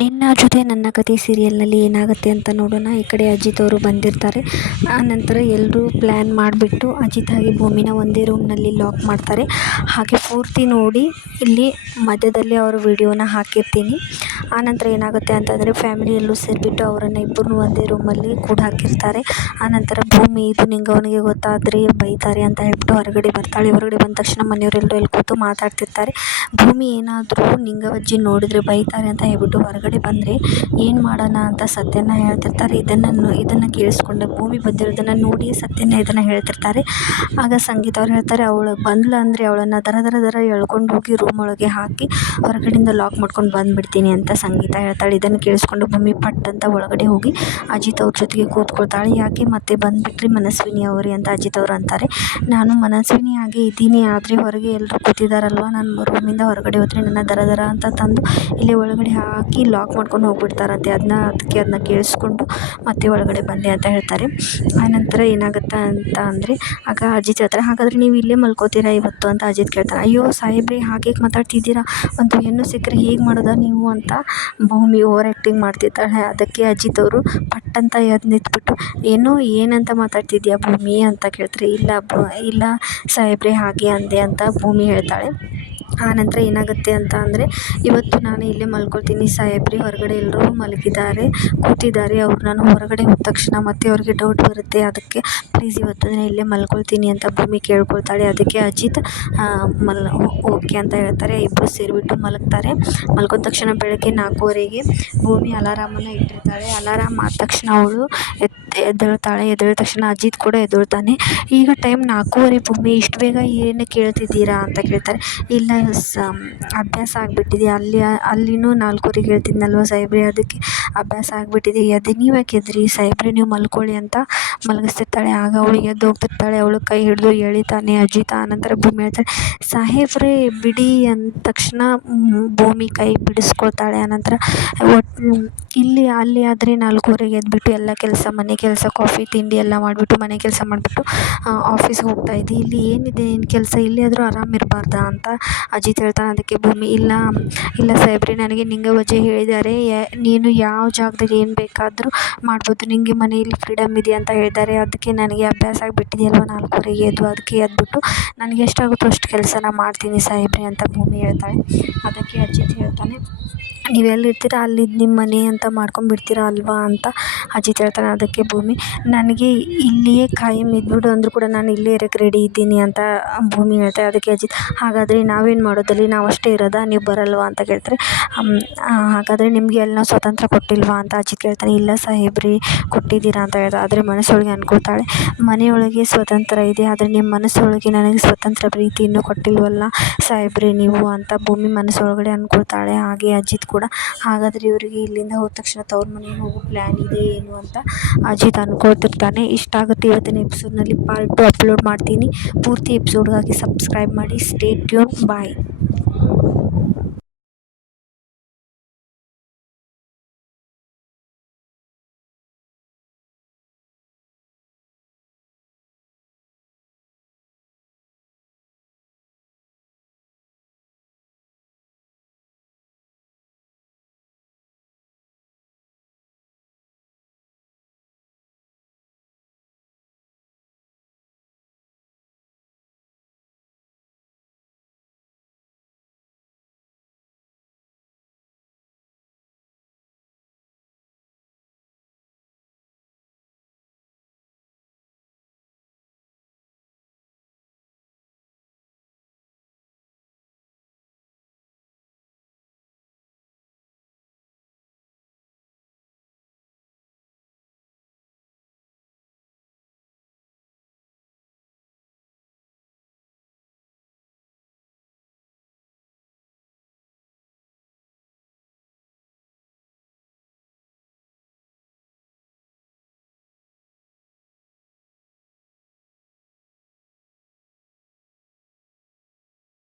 ನಿನ್ನ ಜೊತೆ ನನ್ನ ಕತೆ ಸೀರಿಯಲ್ನಲ್ಲಿ ಏನಾಗುತ್ತೆ ಅಂತ ನೋಡೋಣ. ಈ ಕಡೆ ಅಜಿತ್ ಅವರು ಬಂದಿರ್ತಾರೆ. ಆ ನಂತರ ಎಲ್ಲರೂ ಪ್ಲ್ಯಾನ್ ಮಾಡಿಬಿಟ್ಟು ಅಜಿತ್ ಹಾಗೆ ಭೂಮಿನ ಒಂದೇ ರೂಮ್ನಲ್ಲಿ ಲಾಕ್ ಮಾಡ್ತಾರೆ. ಹಾಗೆ ಪೂರ್ತಿ ನೋಡಿ, ಇಲ್ಲಿ ಮಧ್ಯದಲ್ಲಿ ಅವರ ವಿಡಿಯೋನ ಹಾಕಿರ್ತೀನಿ. ಆನಂತರ ಏನಾಗುತ್ತೆ ಅಂತಂದರೆ ಫ್ಯಾಮಿಲಿ ಎಲ್ಲರೂ ಸೇರಿಬಿಟ್ಟು ಅವರನ್ನು ಇಬ್ಬರನ್ನೂ ಒಂದೇ ರೂಮಲ್ಲಿ ಕೂಡ ಹಾಕಿರ್ತಾರೆ. ಆನಂತರ ಭೂಮಿ ಇದು ಅವನಿಗೆ ಗೊತ್ತಾದರೆ ಬೈತಾರೆ ಅಂತ ಹೇಳ್ಬಿಟ್ಟು ಹೊರಗಡೆ ಬರ್ತಾಳೆ. ಹೊರಗಡೆ ಬಂದ ತಕ್ಷಣ ಮನೆಯವರೆಲ್ಲರೂ ಎಲ್ಲಿ ಕೂತು ಮಾತಾಡ್ತಿರ್ತಾರೆ. ಭೂಮಿ ಏನಾದರೂ ನಿಂಗವಜ್ಜಿ ನೋಡಿದ್ರೆ ಬೈತಾರೆ ಅಂತ ಹೇಳ್ಬಿಟ್ಟು ಹೊರಗಡೆ ಬಂದರೆ ಏನು ಮಾಡೋಣ ಅಂತ ಸತ್ಯನ ಹೇಳ್ತಿರ್ತಾರೆ. ಇದನ್ನು ಕೇಳಿಸ್ಕೊಂಡ ಭೂಮಿ ಬಂದಿರೋದನ್ನು ನೋಡಿ ಸತ್ಯನ ಇದನ್ನು ಹೇಳ್ತಿರ್ತಾರೆ. ಆಗ ಸಂಗೀತ ಅವ್ರು ಹೇಳ್ತಾರೆ, ಅವಳು ಬಂದ್ಲ ಅಂದರೆ ಅವಳನ್ನು ದರ ಎಳ್ಕೊಂಡು ಹೋಗಿ ರೂಮ್ ಒಳಗೆ ಹಾಕಿ ಹೊರಗಡೆಯಿಂದ ಲಾಕ್ ಮಾಡ್ಕೊಂಡು ಬಂದುಬಿಡ್ತೀನಿ ಅಂತ ಸಂಗೀತ ಹೇಳ್ತಾಳೆ. ಇದನ್ನು ಕೇಳಿಸ್ಕೊಂಡು ಭೂಮಿ ಪಟ್ ಅಂತ ಒಳಗಡೆ ಹೋಗಿ ಅಜಿತ್ ಅವ್ರ ಜೊತೆಗೆ ಕೂತ್ಕೊಳ್ತಾಳೆ. ಯಾಕೆ ಮತ್ತೆ ಬಂದುಬಿಟ್ರಿ ಮನಸ್ವಿನಿ ಅವರೇ ಅಂತ ಅಜಿತ್ ಅವರು ಅಂತಾರೆ. ನಾನು ಮನಸ್ವಿನಿ ಹಾಗೆ ಇದ್ದೀನಿ, ಆದರೆ ಹೊರಗೆ ಎಲ್ಲರೂ ಕೂತಿದ್ದಾರಲ್ವ, ನಾನು ರೂಮಿಂದ ಹೊರಗಡೆ ಹೋದರೆ ನನ್ನ ದರ ಅಂತ ತಂದು ಇಲ್ಲಿ ಒಳಗಡೆ ಹಾಕಿ ಲಾಕ್ ಮಾಡ್ಕೊಂಡು ಹೋಗ್ಬಿಡ್ತಾರಂತೆ. ಅದನ್ನ ಕೇಳಿಸ್ಕೊಂಡು ಮತ್ತೆ ಒಳಗಡೆ ಬಂದೆ ಅಂತ ಹೇಳ್ತಾರೆ. ಆನಂತರ ಏನಾಗುತ್ತೆ ಅಂತ ಅಂದರೆ ಆಗ ಅಜಿತ್ ಹೇಳ್ತಾರೆ, ಹಾಗಾದರೆ ನೀವು ಇಲ್ಲೇ ಮಲ್ಕೋತೀರಾ ಇವತ್ತು ಅಂತ ಅಜಿತ್ ಕೇಳ್ತಾರೆ. ಅಯ್ಯೋ ಸಾಹೇಬ್ರೆ, ಹಾಗೆ ಮಾತಾಡ್ತಿದ್ದೀರಾ, ಒಂದು ಹೆಣ್ಣು ಸಿಕ್ಕರೆ ಹೇಗೆ ಮಾಡೋದಾ ನೀವು ಅಂತ ಭೂಮಿ ಓವರ್ ಆ್ಯಕ್ಟಿಂಗ್ ಮಾಡ್ತಿದ್ದಾಳೆ. ಅದಕ್ಕೆ ಅಜಿತ್ ಅವರು ಪಟ್ ಅಂತ ಎದ್ದು ನಿಂತ್ಬಿಟ್ಟು ಏನಂತ ಮಾತಾಡ್ತಿದ್ಯಾ ಭೂಮಿ ಅಂತ ಕೇಳ್ತಾರೆ. ಇಲ್ಲ ಸಾಹೇಬ್ರೆ, ಹಾಗೆ ಅಂದೆ ಅಂತ ಭೂಮಿ ಹೇಳ್ತಾಳೆ. ಆನಂತರ ಏನಾಗುತ್ತೆ ಅಂತ ಅಂದರೆ, ಇವತ್ತು ನಾನು ಇಲ್ಲೇ ಮಲ್ಕೊಳ್ತೀನಿ ಸಾಹೇಬ್ರೆ, ಹೊರಗಡೆ ಎಲ್ಲರೂ ಮಲಗಿದ್ದಾರೆ, ಕೂತಿದ್ದಾರೆ. ನಾನು ಹೊರಗಡೆ ಹೋದ ತಕ್ಷಣ ಮತ್ತೆ ಅವ್ರಿಗೆ ಡೌಟ್ ಬರುತ್ತೆ, ಅದಕ್ಕೆ ಪ್ಲೀಸ್ ಇವತ್ತು ನಾನು ಇಲ್ಲೇ ಮಲ್ಕೊಳ್ತೀನಿ ಅಂತ ಭೂಮಿ ಕೇಳ್ಕೊಳ್ತಾಳೆ. ಅದಕ್ಕೆ ಅಜಿತ್ ಓಕೆ ಅಂತ ಹೇಳ್ತಾರೆ. ಇಬ್ಬರು ಸೇರಿಬಿಟ್ಟು ಮಲಗ್ತಾರೆ. ಮಲ್ಕೊಂಡ ತಕ್ಷಣ ಬೆಳಗ್ಗೆ 4:15ಗೆ ಭೂಮಿ ಅಲಾರಾಮನ್ನು ಇಟ್ಟಿರ್ತಾಳೆ. ಅಲಾರಾಮ್ ಆದ ತಕ್ಷಣ ಅವಳು ಎದ್ದೇಳ್ತಾಳೆ. ಎದ್ದೇಳಿದ ತಕ್ಷಣ ಅಜಿತ್ ಕೂಡ ಎದ್ದೇಳ್ತಾನೆ. ಈಗ ಟೈಮ್ 4:15, ಭೂಮಿ ಇಷ್ಟು ಬೇಗ ಏನು ಕೇಳ್ತಿದ್ದೀರಾ ಅಂತ ಕೇಳ್ತಾರೆ. ಇಲ್ಲ ಅಭ್ಯಾಸ ಆಗಿಬಿಟ್ಟಿದೆ, ಅಲ್ಲಿನೂ 4:15ಗೆ ಹೇಳ್ತಿದ್ನಲ್ವ ಸಾಹೇಬ್ರೆ, ಅದಕ್ಕೆ ಅಭ್ಯಾಸ ಆಗಿಬಿಟ್ಟಿದೆ. ನೀವು ಯಾಕೆ ಎದ್ರಿ ಸಾಹೇಬ್ರೆ, ನೀವು ಮಲ್ಕೊಳ್ಳಿ ಅಂತ ಮಲಗಿಸ್ತಿರ್ತಾಳೆ. ಆಗ ಅವಳು ಎದ್ದು ಹೋಗ್ತಿರ್ತಾಳೆ. ಅವಳು ಕೈ ಹಿಡಿದು ಎಳಿತಾನೆ ಅಜಿತ್. ಆನಂತರ ಭೂಮಿ ಹೇಳ್ತಾಳೆ, ಸಾಹೇಬ್ರೆ ಬಿಡಿ ಅಂದ ತಕ್ಷಣ ಭೂಮಿ ಕೈ ಬಿಡಿಸ್ಕೊಳ್ತಾಳೆ. ಆನಂತರ ಅಲ್ಲಿ ಆದರೆ 4:15ಗೆ ಎದ್ಬಿಟ್ಟು ಎಲ್ಲ ಕೆಲಸ, ಮನೆ ಕೆಲಸ, ಕಾಫಿ ತಿಂಡಿ ಎಲ್ಲ ಮಾಡಿಬಿಟ್ಟು ಮನೆ ಕೆಲಸ ಮಾಡಿಬಿಟ್ಟು ಆಫೀಸ್ಗೆ ಹೋಗ್ತಾಯಿದ್ದೆ. ಇಲ್ಲಿ ಏನಿದೆ ನಿನ್ನ ಕೆಲಸ, ಇಲ್ಲಿ ಆದರೂ ಆರಾಮಿರಬಾರ್ದಾ ಅಂತ ಅಜಿತ್ ಹೇಳ್ತಾನೆ. ಅದಕ್ಕೆ ಭೂಮಿ, ಇಲ್ಲ ಸಾಹೇಬ್ರೆ, ನನಗೆ ನಿಂಗವಜ್ಜಿ ಹೇಳಿದ್ದಾರೆ, ನೀನು ಯಾವ ಜಾಗದಲ್ಲಿ ಏನು ಬೇಕಾದರೂ ಮಾಡ್ಬೋದು, ನಿನಗೆ ಮನೆಯಲ್ಲಿ ಫ್ರೀಡಮ್ ಇದೆ ಅಂತ ಹೇಳಿದ್ದಾರೆ. ಅದಕ್ಕೆ ನನಗೆ ಅಭ್ಯಾಸ ಆಗಿಬಿಟ್ಟಿದೆಯಲ್ವ 4:15ಗೆ ಎದ್ದು, ಅದಕ್ಕೆ ಎದ್ಬಿಟ್ಟು ನನಗೆ ಎಷ್ಟಾಗುತ್ತೋ ಅಷ್ಟು ಕೆಲಸನ ಮಾಡ್ತೀನಿ ಸಾಹೇಬ್ರೆ ಅಂತ ಭೂಮಿ ಹೇಳ್ತಾಳೆ. ಅದಕ್ಕೆ ಅಜಿತ್ ಹೇಳ್ತಾನೆ, ನೀವೆಲ್ಲಿರ್ತೀರ ಅಲ್ಲಿ ನಿಮ್ಮ ಮನೆ ಅಂತ ಮಾಡ್ಕೊಂಡ್ಬಿಡ್ತೀರ ಅಲ್ವಾ ಅಂತ ಅಜಿತ್ ಹೇಳ್ತಾನೆ. ಅದಕ್ಕೆ ಭೂಮಿ, ನನಗೆ ಇಲ್ಲಿಯೇ ಖಾಯಂ ಇದ್ಬಿಡು ಅಂದರೂ ಕೂಡ ನಾನು ಇಲ್ಲೇ ಇರೋಕ್ಕೆ ರೆಡಿ ಇದ್ದೀನಿ ಅಂತ ಭೂಮಿ ಹೇಳ್ತಾರೆ. ಅದಕ್ಕೆ ಅಜಿತ್, ಹಾಗಾದರೆ ನಾವೇನು ಮಾಡೋದಲ್ಲಿ, ನಾವು ಅಷ್ಟೇ ಇರೋದಾ, ನೀವು ಬರಲ್ವಾ ಅಂತ ಕೇಳ್ತಾರೆ. ಹಾಗಾದರೆ ನಿಮಗೆ ಎಲ್ಲ ಸ್ವತಂತ್ರ ಕೊಟ್ಟಿಲ್ವಾ ಅಂತ ಅಜಿತ್ ಕೇಳ್ತಾನೆ. ಇಲ್ಲ ಸಾಹೇಬ್ರೆ, ಕೊಟ್ಟಿದ್ದೀರಾ ಅಂತ ಹೇಳ್ತಾರೆ. ಆದರೆ ಮನಸ್ಸೊಳಗೆ ಅಂದ್ಕೊಳ್ತಾಳೆ, ಮನೆಯೊಳಗೆ ಸ್ವತಂತ್ರ ಇದೆ, ಆದರೆ ನಿಮ್ಮ ಮನಸ್ಸೊಳಗೆ ನನಗೆ ಸ್ವತಂತ್ರ ಪ್ರೀತಿ ಇನ್ನೂ ಕೊಟ್ಟಿಲ್ವಲ್ಲ ಸಾಹೇಬ್ರೆ ನೀವು ಅಂತ ಭೂಮಿ ಮನಸ್ಸೊಳಗಡೆ ಅಂದ್ಕೊಳ್ತಾಳೆ. ಹಾಗೆ ಅಜಿತ್ ಕೂಡ, ಹಾಗಾದರೆ ಇವರಿಗೆ ಇಲ್ಲಿಂದ ಹೋದ ತಕ್ಷಣ ತವ್ರ ಮನೆಗೆ ಹೋಗೋ ಪ್ಲ್ಯಾನ್ ಇದೆ ಏನು ಅಂತ ಅಜಿತ್ ಅಂದ್ಕೊಳ್ತಿರ್ತಾನೆ. ಇಷ್ಟ ಆಗುತ್ತೆ ಇವತ್ತಿನ ಎಪಿಸೋಡ್ನಲ್ಲಿ. ಪಾರ್ಟ್ 2 ಅಪ್ಲೋಡ್ ಮಾಡ್ತೀನಿ. ಪೂರ್ತಿ ಎಪಿಸೋಡ್ಗಾಗಿ ಸಬ್ಸ್ಕ್ರೈಬ್ ಮಾಡಿ. Stay tune. ಬಾಯ್.